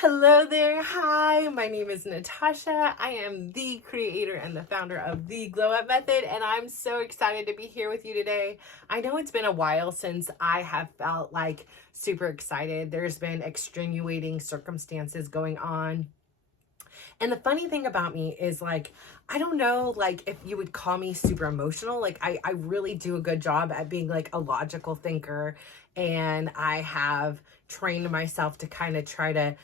Hello there. Hi, my name is Natasha. I am the creator and the founder of the Glow Up Method, and I'm so excited to be here with you today. I know it's been a while since I have felt like super excited. There's been extenuating circumstances going on. And the funny thing about me is I don't know, if you would call me super emotional. I really do a good job at being a logical thinker. And I have trained myself to kind of try to,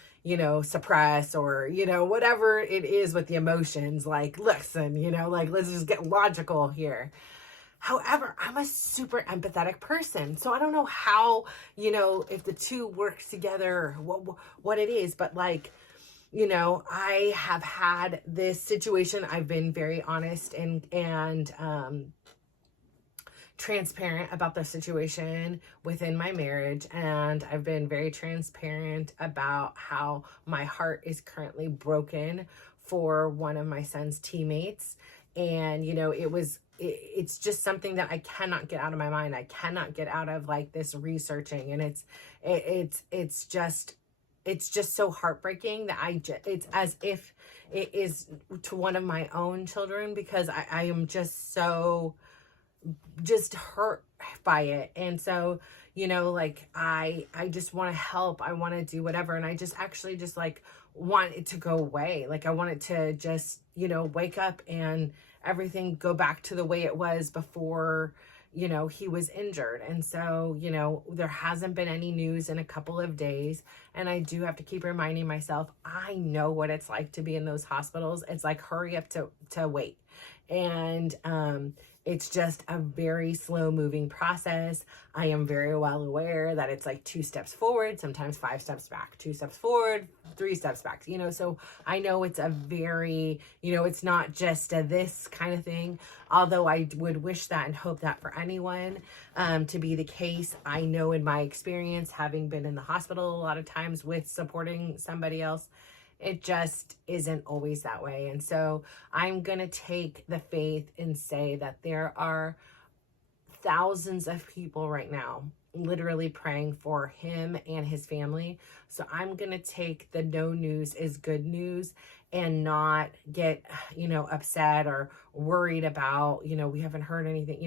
suppress or, whatever it is with the emotions. Listen, let's just get logical here. However, I'm a super empathetic person. So I don't know how, if the two works together, what it is, but I have had this situation. I've been very honest and transparent about the situation within my marriage. And I've been very transparent about how my heart is currently broken for one of my son's teammates. And, it's just something that I cannot get out of my mind. I cannot get out of this researching. And it's just so heartbreaking that it's as if it is to one of my own children, because I am just hurt by it. And so, I just want to help. I want to do whatever. And I just actually just want it to go away. I want it to just, wake up and everything go back to the way it was before, he was injured. And so, there hasn't been any news in a couple of days. And I do have to keep reminding myself, I know what it's like to be in those hospitals. It's hurry up to wait. And, it's just a very slow moving process. I am very well aware that it's 2 steps forward, sometimes 5 steps back, 2 steps forward, 3 steps back, so I know it's a very, it's not just a this kind of thing, although I would wish that and hope that for anyone to be the case. I know in my experience, having been in the hospital a lot of times with supporting somebody else, it just isn't always that way. And so I'm going to take the faith and say that there are thousands of people right now literally praying for him and his family. So I'm going to take the no news is good news and not get, upset or worried about, we haven't heard anything,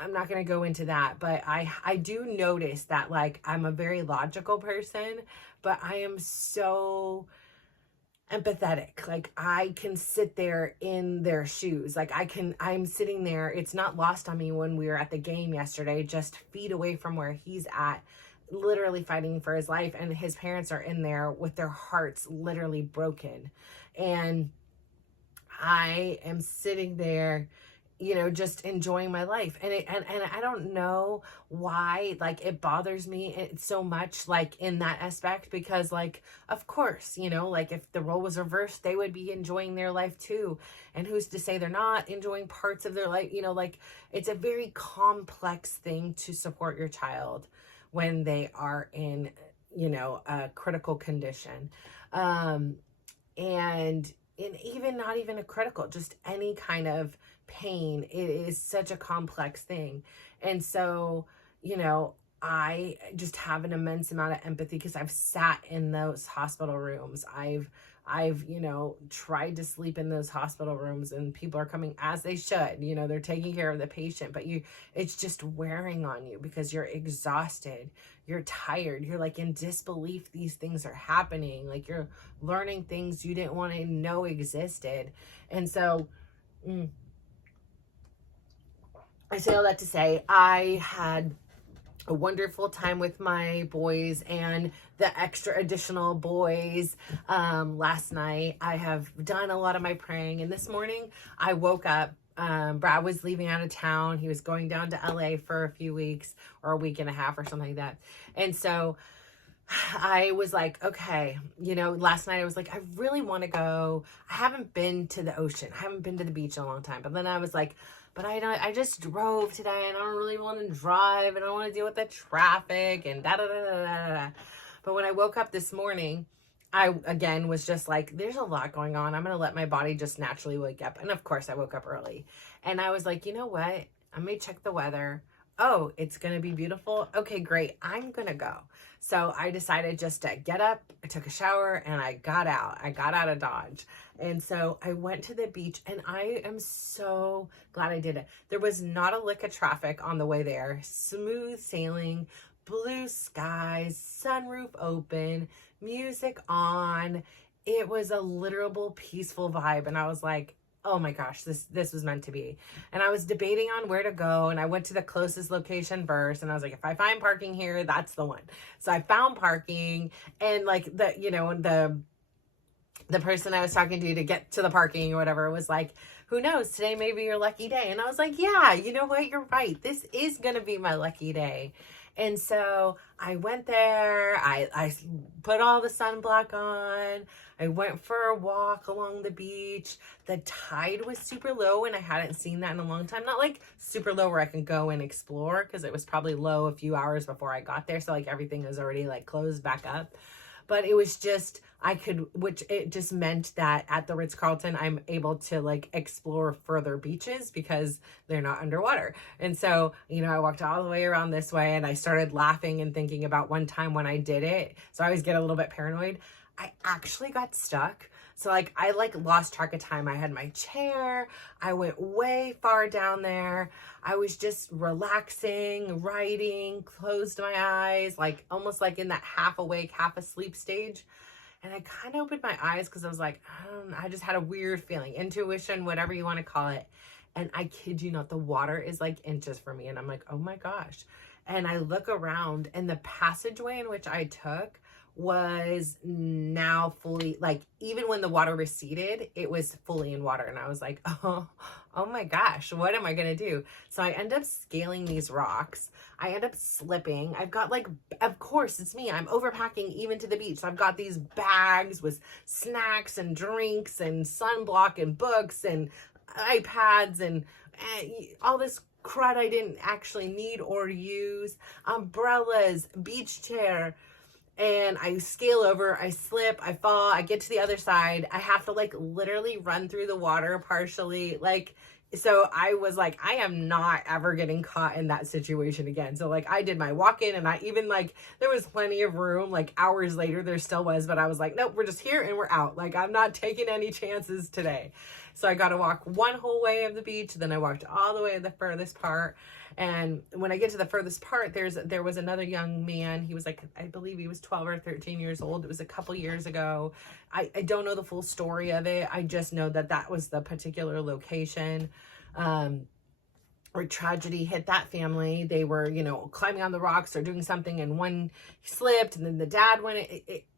I'm not going to go into that, but I do notice that I'm a very logical person, but I am so empathetic. I can sit there in their shoes. I'm sitting there. It's not lost on me when we were at the game yesterday, just feet away from where he's at, literally fighting for his life. And his parents are in there with their hearts literally broken. And I am sitting there, just enjoying my life. And I don't know why, it bothers me so much, in that aspect, because of course, if the role was reversed, they would be enjoying their life too. And who's to say they're not enjoying parts of their life? It's a very complex thing to support your child when they are in, a critical condition. And even not even a critical, just any kind of pain. It is such a complex thing. And so, I just have an immense amount of empathy because I've sat in those hospital rooms. I've tried to sleep in those hospital rooms, and people are coming as they should, they're taking care of the patient, but it's just wearing on you because you're exhausted, you're tired, you're in disbelief these things are happening, you're learning things you didn't want to know existed. And so, I say all that to say, I had a wonderful time with my boys and the extra additional boys last night. I have done a lot of my praying, and this morning I woke up. Brad was leaving out of town. He was going down to LA for a few weeks or a week and a half or something like that. And so I was okay, last night I was I really want to go. I haven't been to the ocean. I haven't been to the beach in a long time. But then I was but I just drove today and I don't really want to drive and I don't want to deal with the traffic and da da da da da da. But when I woke up this morning, I again was just there's a lot going on. I'm going to let my body just naturally wake up. And of course I woke up early and I was you know what? I'm going to check the weather. oh, it's going to be beautiful. Okay, great. I'm going to go. So I decided just to get up, I took a shower, and I got out. I got out of Dodge. And so I went to the beach, and I am so glad I did it. There was not a lick of traffic on the way there. Smooth sailing, blue skies, sunroof open, music on. It was a literal peaceful vibe. And I was like, oh my gosh, this was meant to be. And I was debating on where to go, and I went to the closest location first, and I was like, if I find parking here, that's the one. So I found parking, and like the person I was talking to get to the parking or whatever was like, who knows, today may be your lucky day. And I was like, yeah, you know what, you're right, this is gonna be my lucky day. And so I went there, I put all the sunblock on, I went for a walk along the beach. The tide was super low, and I hadn't seen that in a long time. Not like super low where I can go and explore, because it was probably low a few hours before I got there. So like everything was already like closed back up. But it was just, which it just meant that at the Ritz-Carlton, I'm able to like explore further beaches because they're not underwater. And so, you know, I walked all the way around this way, and I started laughing and thinking about one time when I did it. So I always get a little bit paranoid. I actually got stuck. So like I like lost track of time. I had my chair. I went way far down there. I was just relaxing, writing, closed my eyes, like almost like in that half awake, half asleep stage. And I kind of opened my eyes because I was like, I just had a weird feeling, intuition, whatever you want to call it. And I kid you not, the water is like inches from me. And I'm like, oh my gosh. And I look around, and the passageway in which I took was now fully, like, even when the water receded, it was fully in water. And I was like, oh my gosh, what am I gonna do? So I end up scaling these rocks. I end up slipping. I've got like, of course it's me, I'm overpacking even to the beach. So I've got these bags with snacks and drinks and sunblock and books and iPads and all this crud I didn't actually need or use, umbrellas, beach chair. And I scale over, I slip, I fall, I get to the other side. I have to like literally run through the water partially. Like, so I was like, I am not ever getting caught in that situation again. So like I did my walk in, and I even like, there was plenty of room, like hours later there still was, but I was like, nope, we're just here and we're out. Like I'm not taking any chances today. So I got to walk one whole way of the beach. Then I walked all the way to the furthest part. And when I get to the furthest part, there was another young man. He was like, I believe he was 12 or 13 years old. It was a couple years ago. I don't know the full story of it. I just know that that was the particular location where tragedy hit that family. They were, you know, climbing on the rocks or doing something, and one slipped, and then the dad went,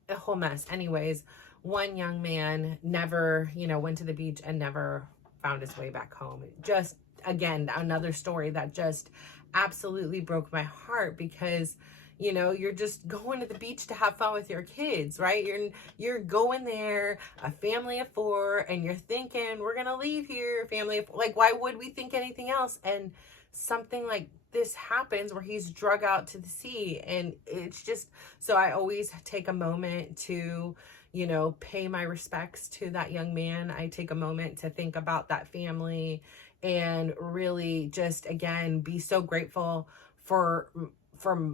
a whole mess. Anyways, one young man never, you know, went to the beach and never found his way back home. Just, again, another story that just absolutely broke my heart, because, you know, you're just going to the beach to have fun with your kids, right? You're going there, a family of 4, and you're thinking, we're gonna leave here, family of 4. Like, why would we think anything else? And something like this happens where he's drug out to the sea, and it's just, so I always take a moment to, you know, pay my respects to that young man. I take a moment to think about that family, and really just, again, be so grateful for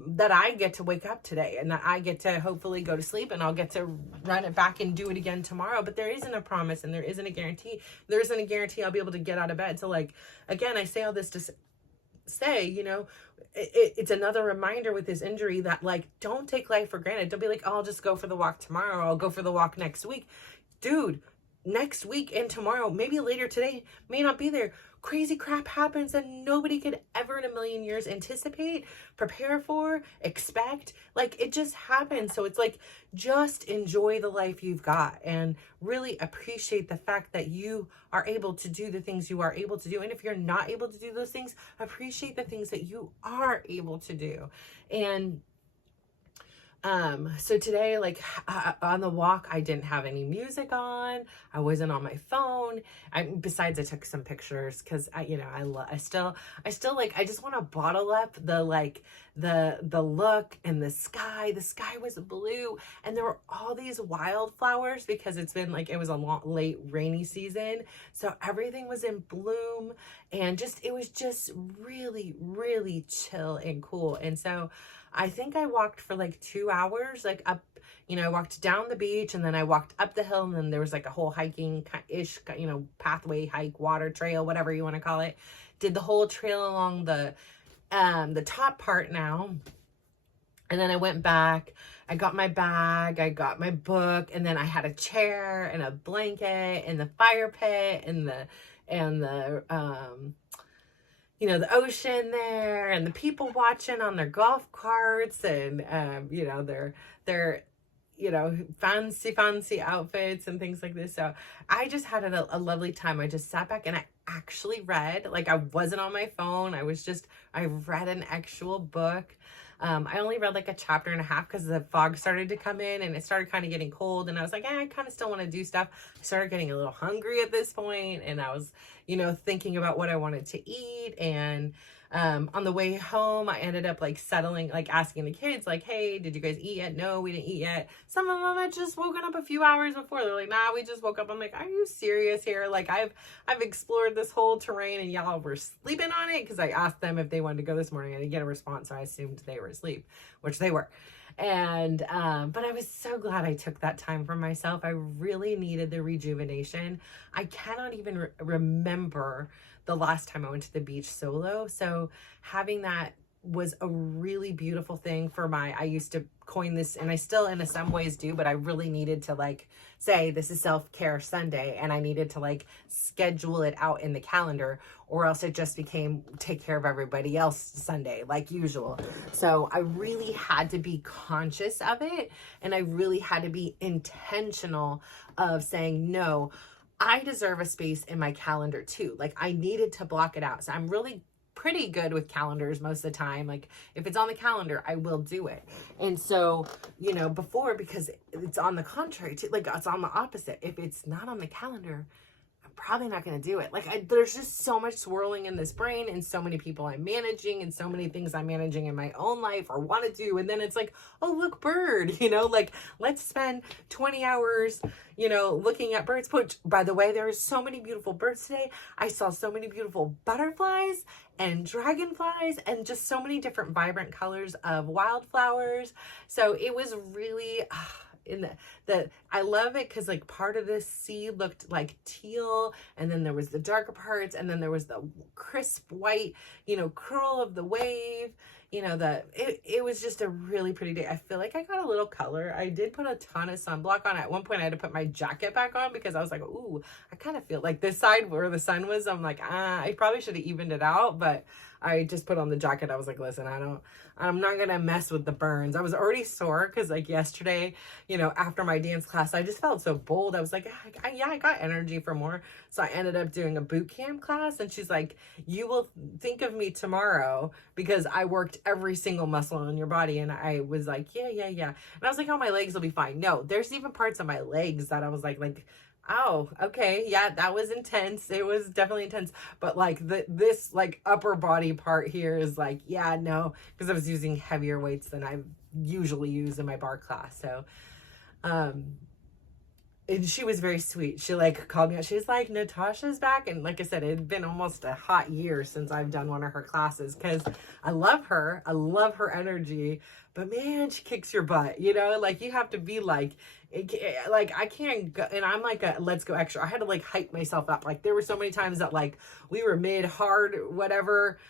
that I get to wake up today, and that I get to hopefully go to sleep, and I'll get to run it back and do it again tomorrow. But there isn't a promise, and there isn't a guarantee. There isn't a guarantee I'll be able to get out of bed. So like, again, I say all this to say, you know, it's another reminder with this injury that, like, don't take life for granted. Don't be like, oh, I'll just go for the walk tomorrow, or I'll go for the walk next week. Dude, next week and tomorrow, maybe later today, may not be there. Crazy crap happens that nobody could ever in a million years anticipate, prepare for, expect. Like, it just happens. So it's like, just enjoy the life you've got, and really appreciate the fact that you are able to do the things you are able to do. And if you're not able to do those things, appreciate the things that you are able to do. And So today, like on the walk, I didn't have any music on. I wasn't on my phone. Besides I took some pictures because I still like, I just want to bottle up the, like the look and the sky. The sky was blue and there were all these wildflowers because it's been like, it was a late rainy season. So everything was in bloom and it was just really, really chill and cool. And so I think I walked for like 2 hours, like up, I walked down the beach and then I walked up the hill and then there was like a whole hiking-ish, pathway, hike, water trail, whatever you want to call it. Did the whole trail along the top part now. And then I went back, I got my bag, I got my book, and then I had a chair and a blanket and the fire pit and the the ocean there and the people watching on their golf carts and, their fancy outfits and things like this. So I just had a lovely time. I just sat back and I actually read, like I wasn't on my phone. I read an actual book. I only read like a chapter and a half because the fog started to come in and it started kind of getting cold and I was like, I kind of still want to do stuff. I started getting a little hungry at this point and I was, thinking about what I wanted to eat. And on the way home, I ended up like settling, like asking the kids like, hey, did you guys eat yet? No, we didn't eat yet. Some of them had just woken up a few hours before. They're like, nah, we just woke up. I'm like, are you serious here? Like I've explored this whole terrain and y'all were sleeping on it. Cause I asked them if they wanted to go this morning. I didn't get a response. So I assumed they were asleep, which they were. And, but I was so glad I took that time for myself. I really needed the rejuvenation. I cannot even remember the last time I went to the beach solo. So having that was a really beautiful thing for I used to coin this, and I still in some ways do, but I really needed to like say this is self-care Sunday, and I needed to like schedule it out in the calendar, or else it just became take care of everybody else Sunday like usual. So I really had to be conscious of it, and I really had to be intentional of saying, no, I deserve a space in my calendar too. Like I needed to block it out. So I'm really pretty good with calendars most of the time. Like if it's on the calendar, I will do it. And so, before, because it's on the contrary to, like it's on the opposite. If it's not on the calendar, I'm probably not going to do it. Like there's just so much swirling in this brain and so many people I'm managing and so many things I'm managing in my own life or want to do. And then it's like, oh, look, bird, like let's spend 20 hours, looking at birds. Which, by the way, there are so many beautiful birds today. I saw so many beautiful butterflies and dragonflies and just so many different vibrant colors of wildflowers. So it was really, I love it because like part of this sea looked like teal, and then there was the darker parts, and then there was the crisp white, curl of the wave. It was just a really pretty day. I feel like I got a little color. I did put a ton of sunblock on. At one point I had to put my jacket back on because I was like, ooh, I kind of feel like this side where the sun was, I'm like, I probably should have evened it out, but I just put on the jacket. I was like, listen, I'm not going to mess with the burns. I was already sore because like yesterday, after my dance class, I just felt so bold. I was like, I got energy for more. So I ended up doing a boot camp class, and she's like, you will think of me tomorrow because I worked every single muscle in your body. And I was like, yeah. And I was like, oh, my legs will be fine. No, there's even parts of my legs that I was like, oh, okay. Yeah, that was intense. It was definitely intense. But like this like upper body part here is like, yeah, no, because I was using heavier weights than I usually use in my bar class. So, and she was very sweet. She like called me out. She's like, Natasha's back. And like I said, it had been almost a hot year since I've done one of her classes because I love her. I love her energy. But man, she kicks your butt, like you have to be like I can't go, and I'm like let's go extra. I had to like hype myself up. Like there were so many times that like we were mid hard, whatever,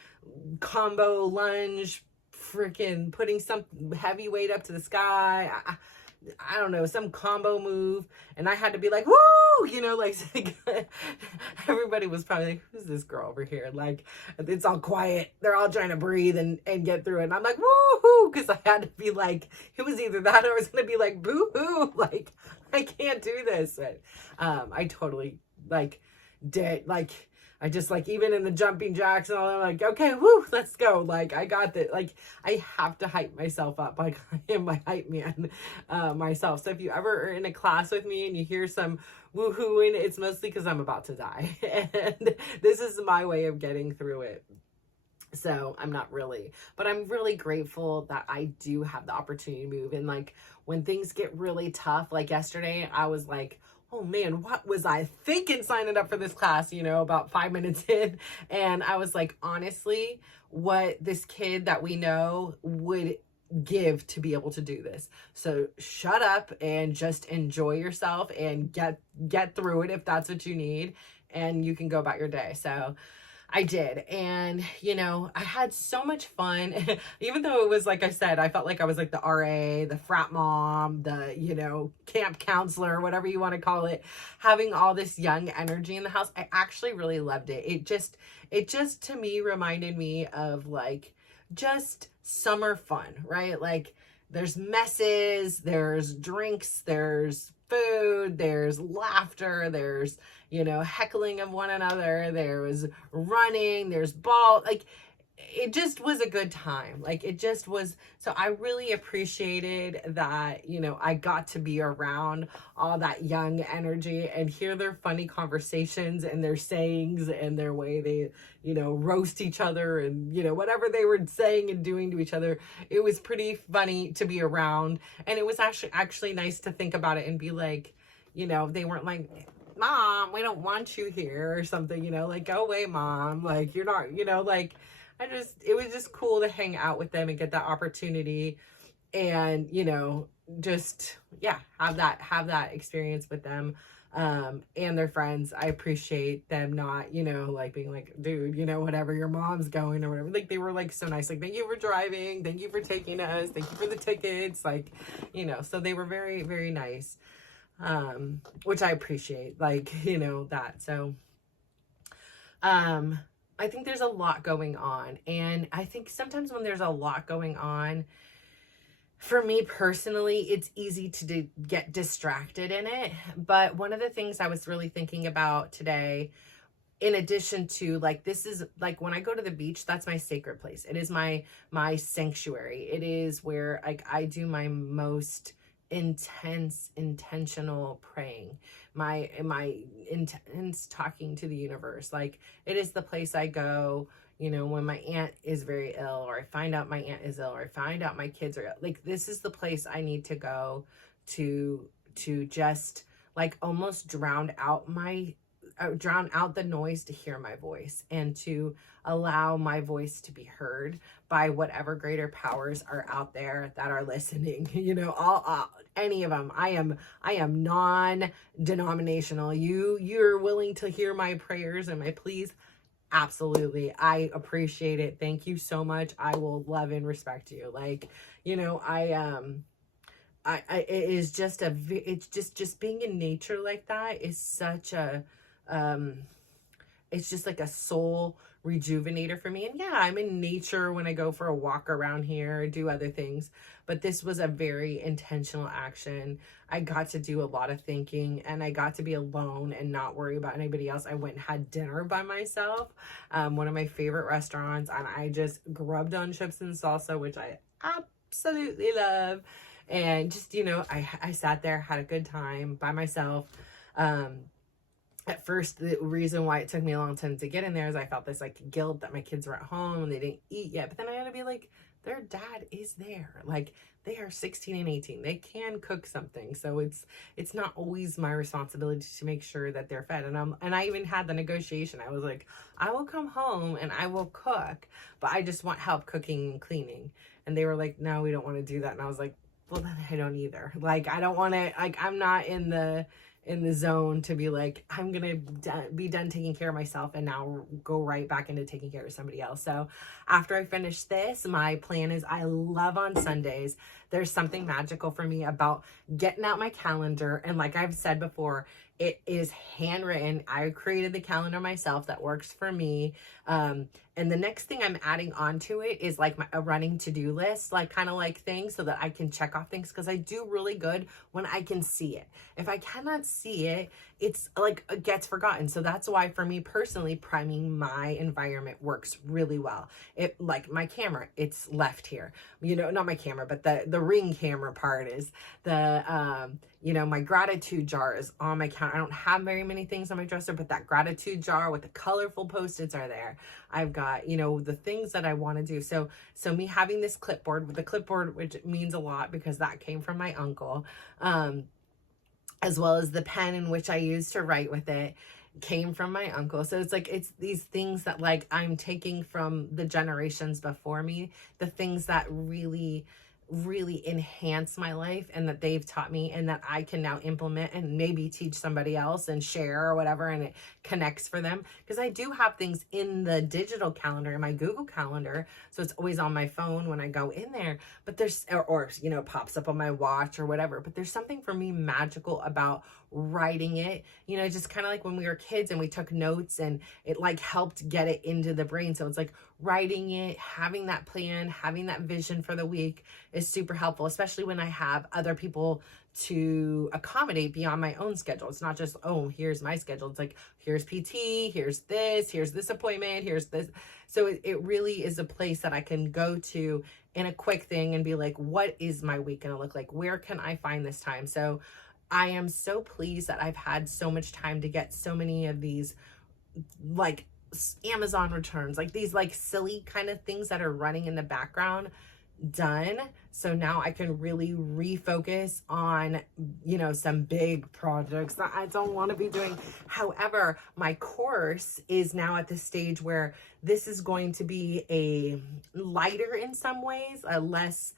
combo lunge, freaking putting some heavy weight up to the sky. I don't know, some combo move, and I had to be like, woo, like everybody was probably like, who's this girl over here? Like, it's all quiet. They're all trying to breathe and get through it. And I'm like, woo-hoo, because I had to be like, it was either that or I was going to be like, boo-hoo, like, I can't do this. But I totally, like, did, like, I just like, even in the jumping jacks and all, I'm like, okay, woo, let's go. Like, I got this. Like, I have to hype myself up. Like, I am my hype man myself. So if you ever are in a class with me and you hear some woohooing, it's mostly because I'm about to die. And this is my way of getting through it. So I'm not really, but I'm really grateful that I do have the opportunity to move. And like, when things get really tough, like yesterday, I was like, oh man, what was I thinking signing up for this class, you know, about 5 minutes in? And I was like, honestly, what this kid that we know would give to be able to do this. So shut up and just enjoy yourself and get through it if that's what you need, and you can go about your day. So I did. And, you know, I had so much fun. Even though it was, like I said, I felt like I was like the RA, the frat mom, the, you know, camp counselor, whatever you want to call it, having all this young energy in the house. I actually really loved it. It just to me reminded me of like just summer fun, right? Like there's messes, there's drinks, there's food, there's laughter, there's, you know, heckling of one another, there was running, there's ball, like it just was a good time. Like it just was. So I really appreciated that, you know, I got to be around all that young energy and hear their funny conversations and their sayings and their way they, you know, roast each other and, you know, whatever they were saying and doing to each other. It was pretty funny to be around. And it was actually nice to think about it and be like, you know, they weren't like, Mom, we don't want you here or something, you know, like, go away, Mom. Like, you're not, you know, like, it was just cool to hang out with them and get that opportunity and, you know, just, yeah, have that experience with them, and their friends. I appreciate them not, you know, like being like, dude, you know, whatever, your mom's going or whatever. Like they were like so nice. Like, thank you for driving. Thank you for taking us. Thank you for the tickets. Like, you know, so they were very, very nice, which I appreciate, like, you know, that. So, I think there's a lot going on. And I think sometimes when there's a lot going on, for me personally, it's easy to get distracted in it. But one of the things I was really thinking about today, in addition to like, this is like when I go to the beach, that's my sacred place. It is my sanctuary. It is where like I do my most intentional praying, my intense talking to the universe. Like it is the place I go, you know, when my aunt is very ill, or I find out my aunt is ill, or I find out my kids are ill. Like this is the place I need to go to just like almost drown out the noise, to hear my voice and to allow my voice to be heard by whatever greater powers are out there that are listening. You know, all any of them. I am non-denominational. You're willing to hear my prayers and my pleas? Absolutely. I appreciate it. Thank you so much. I will love and respect you. Like, you know, it is just it's just being in nature like that is such a, it's just like a soul rejuvenator for me. And yeah, I'm in nature when I go for a walk around here, do other things, but this was a very intentional action. I got to do a lot of thinking, and I got to be alone and not worry about anybody else. I went and had dinner by myself, one of my favorite restaurants, and I just grubbed on chips and salsa, which I absolutely love. And just, you know, I sat there, had a good time by myself. At first, the reason why it took me a long time to get in there is I felt this like guilt that my kids were at home and they didn't eat yet. But then I had to be like, their dad is there. Like they are 16 and 18. They can cook something. So it's not always my responsibility to make sure that they're fed. And I even had the negotiation. I was like, I will come home and I will cook, but I just want help cooking and cleaning. And they were like, no, we don't want to do that. And I was like, well, then I don't either. Like, I don't want to, like, I'm not in the zone to be like, I'm going to be done taking care of myself and now go right back into taking care of somebody else. So after I finish this, my plan is I love on Sundays There's something magical for me about getting out my calendar. And like I've said before, it is handwritten. I created the calendar myself that works for me. And the next thing I'm adding on to it is like a running to-do list, like kind of like things so that I can check off things, because I do really good when I can see it. If I cannot see it, it's like it gets forgotten. So that's why for me personally, priming my environment works really well. It, like my camera, it's left here, not my camera, but the ring camera part is my gratitude jar is on my counter. I don't have very many things on my dresser, but that gratitude jar with the colorful Post-its are there. I've got, the things that I want to do. So me having this clipboard, with the clipboard, which means a lot because that came from my uncle, as well as the pen in which I used to write with it, came from my uncle. So it's like, it's these things that like I'm taking from the generations before me, the things that really enhance my life and that they've taught me and that I can now implement and maybe teach somebody else and share or whatever, and it connects for them. Because I do have things in the digital calendar, in my Google Calendar, so it's always on my phone when I go in there, but there's, or pops up on my watch or whatever, but there's something for me magical about writing it, just kind of like when we were kids and we took notes and it like helped get it into the brain. So it's like writing it, having that plan, having that vision for the week is super helpful, especially when I have other people to accommodate beyond my own schedule. It's not just, oh, here's my schedule. It's like, here's PT, here's this appointment, here's this. So it really is a place that I can go to in a quick thing and be like, what is my week going to look like? Where can I find this time? So I am so pleased that I've had so much time to get so many of these like Amazon returns, like these like silly kind of things that are running in the background done. So now I can really refocus on, some big projects that I don't want to be doing. However, my course is now at the stage where this is going to be a lighter in some ways, a less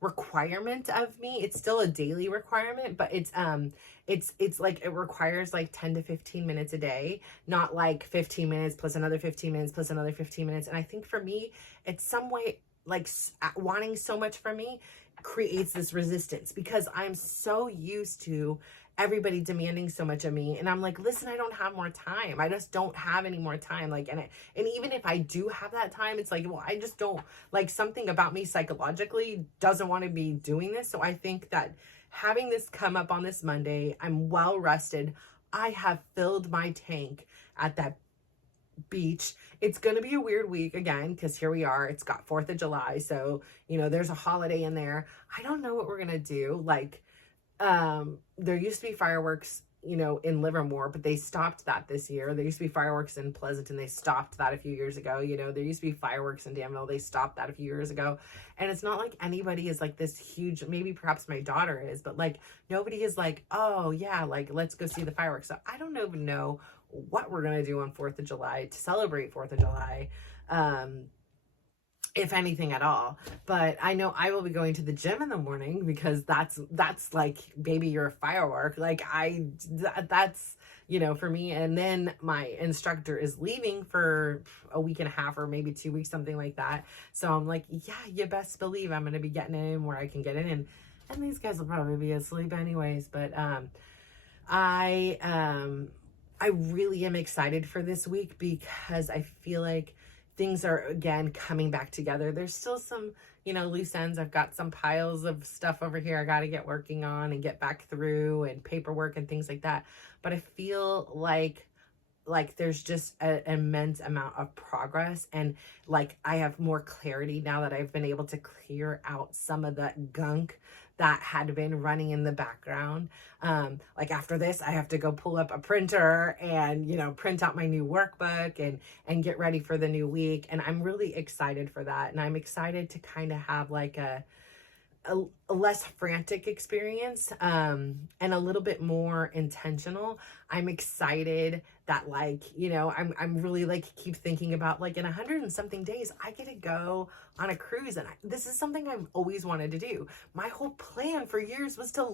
requirement of me. It's still a daily requirement, but it's like it requires like 10 to 15 minutes a day, not like 15 minutes plus another 15 minutes plus another 15 minutes. And I think for me, it's some way like wanting so much from me creates this resistance, because I'm so used to everybody demanding so much of me. And I'm like, listen, I don't have more time. I just don't have any more time. Like, and even if I do have that time, it's like, well, I just don't, like, something about me psychologically doesn't want to be doing this. So I think that having this come up on this Monday, I'm well rested. I have filled my tank at that beach. It's going to be a weird week again, because here we are. It's got 4th of July. So, there's a holiday in there. I don't know what we're going to do. Like, there used to be fireworks, in Livermore, but they stopped that this year. There used to be fireworks in Pleasanton. They stopped that a few years ago. There used to be fireworks in Danville. They stopped that a few years ago. And it's not like anybody is like this huge, maybe perhaps my daughter is, but like nobody is like, oh yeah, like let's go see the fireworks. So I don't even know what we're going to do on 4th of July to celebrate 4th of July. If anything at all. But I know I will be going to the gym in the morning, because that's like, baby, you're a firework. Like that's, for me. And then my instructor is leaving for a week and a half or maybe 2 weeks, something like that. So I'm like, yeah, you best believe I'm going to be getting in where I can get in. And these guys will probably be asleep anyways. But I really am excited for this week, because I feel like things are again coming back together. There's still some, loose ends. I've got some piles of stuff over here I got to get working on and get back through, and paperwork and things like that. But I feel like there's just an immense amount of progress, and like I have more clarity now that I've been able to clear out some of that gunk that had been running in the background. Like after this, I have to go pull up a printer and, print out my new workbook and get ready for the new week. And I'm really excited for that. And I'm excited to kind of have like a less frantic experience, and a little bit more intentional. I'm excited that I'm really like keep thinking about like in 100 and something days, I get to go on a cruise. And this is something I've always wanted to do. My whole plan for years was to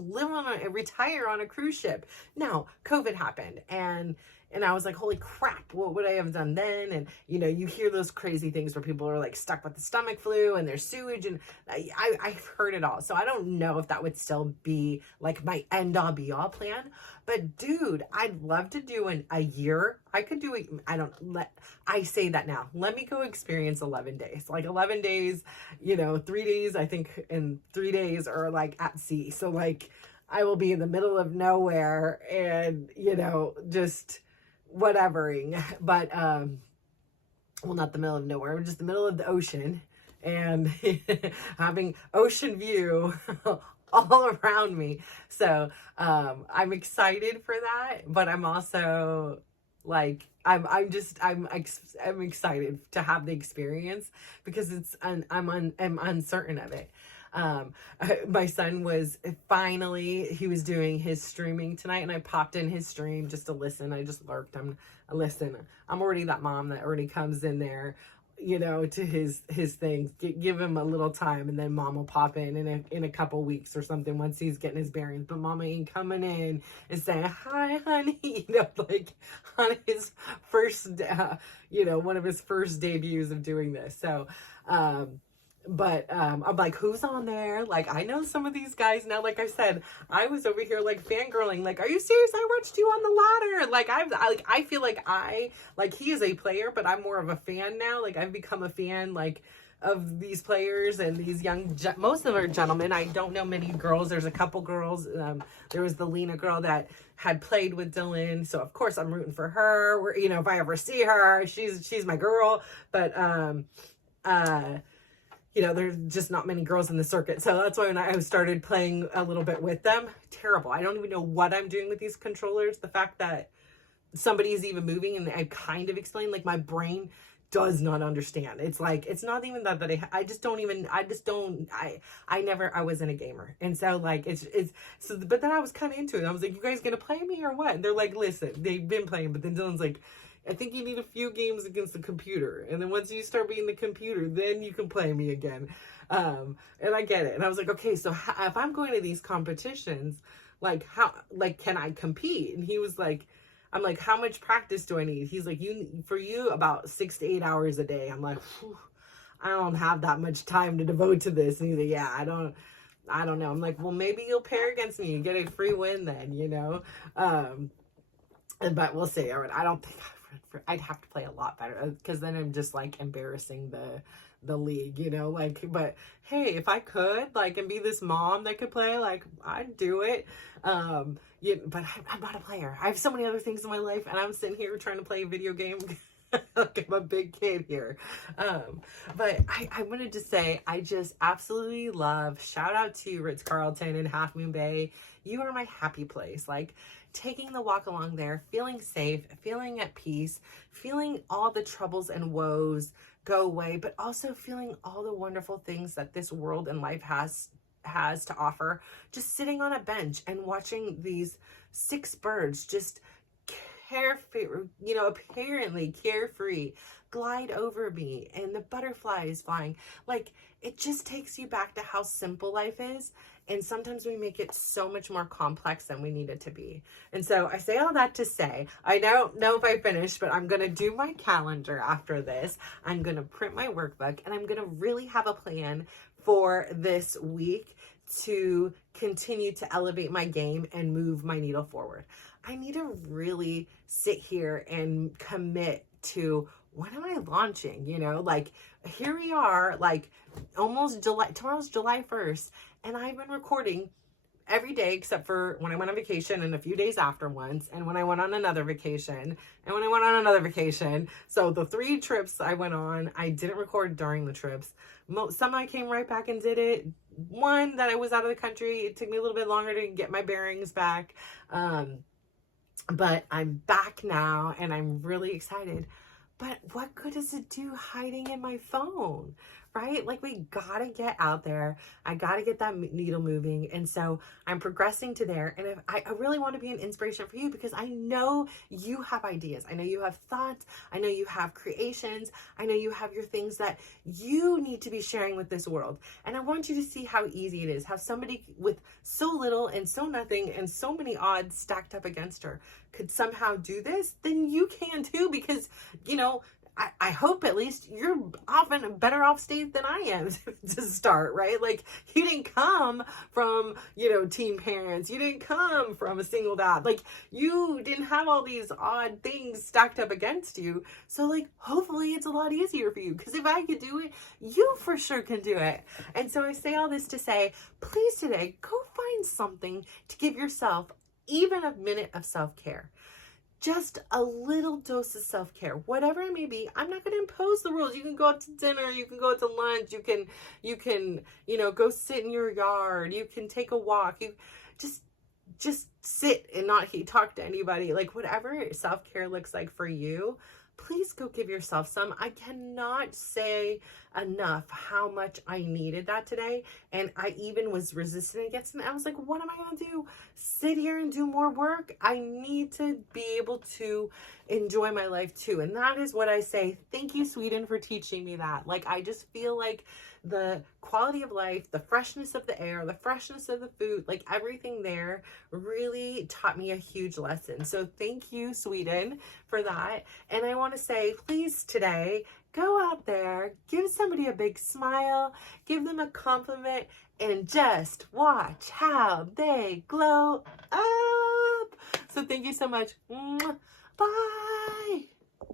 retire on a cruise ship. Now COVID happened, and And I was like, holy crap, what would I have done then? And, you know, you hear those crazy things where people are like stuck with the stomach flu and there's sewage. And I've heard it all. So I don't know if that would still be like my end all be all plan. But dude, I'd love to do in a year. I could do it. I say that now. Let me go experience 11 days. Like 11 days, you know, 3 days, I think, in 3 days are like at sea. So like I will be in the middle of nowhere and, you know, just whatevering, but well, not the middle of nowhere, just the middle of the ocean, and having ocean view all around me. So I'm excited for that, but I'm also like I'm excited to have the experience because I'm uncertain of it. My son was he was doing his streaming tonight, and I popped in his stream just to listen. I just lurked. I'm already that mom that already comes in there, you know, to his things. Give him a little time, and then mom will pop in a couple weeks or something once he's getting his bearings. But mama ain't coming in and saying, hi, honey, you know, like on his first, you know, one of his first debuts of doing this. So, I'm like, who's on there? Like, I know some of these guys now. Like I said, I was over here like fangirling. Like, are you serious? I watched you on the ladder. Like, I feel like he is a player, but I'm more of a fan now. Like, I've become a fan, like, of these players and these most of them are gentlemen. I don't know many girls. There's a couple girls. There was the Lena girl that had played with Dylan. So of course I'm rooting for her. You know, if I ever see her, she's my girl. But, you know, there's just not many girls in the circuit. So that's why when I started playing a little bit with them, terrible. I don't even know what I'm doing with these controllers. The fact that somebody is even moving, and I kind of explained, like, my brain does not understand. It's like, it's not even that I wasn't a gamer. And so like, but then I was kind of into it. I was like, you guys gonna play me or what? And they're like, listen, they've been playing, but then Dylan's like, I think you need a few games against the computer. And then once you start being the computer, then you can play me again. And I get it. And I was like, okay, so if I'm going to these competitions, like can I compete? And he was like, I'm like, how much practice do I need? He's like, for you about 6 to 8 hours a day. I'm like, I don't have that much time to devote to this. And he's like, yeah, I don't know. I'm like, well, maybe you'll pair against me and get a free win then, you know? But we'll see. I don't think I'd have to play a lot better, because then I'm just like embarrassing the league, you know, like, but hey, if I could, like, and be this mom that could play, like, I'd do it. Yeah, but I'm not a player. I have so many other things in my life, and I'm sitting here trying to play a video game. Like, I'm a big kid here. But I wanted to say, I just absolutely love, shout out to Ritz-Carlton and Half Moon Bay. You are my happy place. Like, taking the walk along there, feeling safe, feeling at peace, feeling all the troubles and woes go away, but also feeling all the wonderful things that this world and life has to offer. Just sitting on a bench and watching these 6 birds just carefree, you know, apparently carefree, glide over me, and the butterflies flying. Like, it just takes you back to how simple life is. And sometimes we make it so much more complex than we need it to be. And so I say all that to say, I don't know if I finished, but I'm going to do my calendar after this. I'm going to print my workbook, and I'm going to really have a plan for this week to continue to elevate my game and move my needle forward. I need to really sit here and commit to, when am I launching? You know, like, here we are, like, almost tomorrow's July 1st, and I've been recording every day except for when I went on vacation and a few days after once, and when I went on another vacation, and when I went on another vacation. So the 3 trips I went on, I didn't record during the trips. Some I came right back and did it. One that I was out of the country, it took me a little bit longer to get my bearings back. But I'm back now, and I'm really excited. But what good does it do hiding in my phone, right? Like we gotta get out there. I gotta get that needle moving. And so I'm progressing to there. And if I really want to be an inspiration for you because I know you have ideas. I know you have thoughts. I know you have creations. I know you have your things that you need to be sharing with this world. And I want you to see how easy it is. How somebody with so little and so nothing and so many odds stacked up against her could somehow do this, then you can too, because, you know, I hope at least you're often a better off state than I am to start, right? Like you didn't come from, you know, teen parents. You didn't come from a single dad. Like you didn't have all these odd things stacked up against you. So like, hopefully it's a lot easier for you, because if I could do it, you for sure can do it. And so I say all this to say, please today, go find something to give yourself even a minute of self-care. Just a little dose of self-care, whatever it may be. I'm not going to impose the rules. You can go out to dinner, you can go out to lunch, you can, you know, go sit in your yard, you can take a walk, you just sit and not talk to anybody. Like whatever self-care looks like for you, please go give yourself some. I cannot say enough how much I needed that today. And I even was resistant against it. I was like, what am I going to do? Sit here and do more work? I need to be able to enjoy my life too. And that is what I say. Thank you, Sweden, for teaching me that. Like, I just feel like the quality of life, the freshness of the air, the freshness of the food, like everything there really taught me a huge lesson. So thank you, Sweden, for that. And I want to say, please today, go out there, give somebody a big smile, give them a compliment, and just watch how they glow up. So thank you so much. Bye.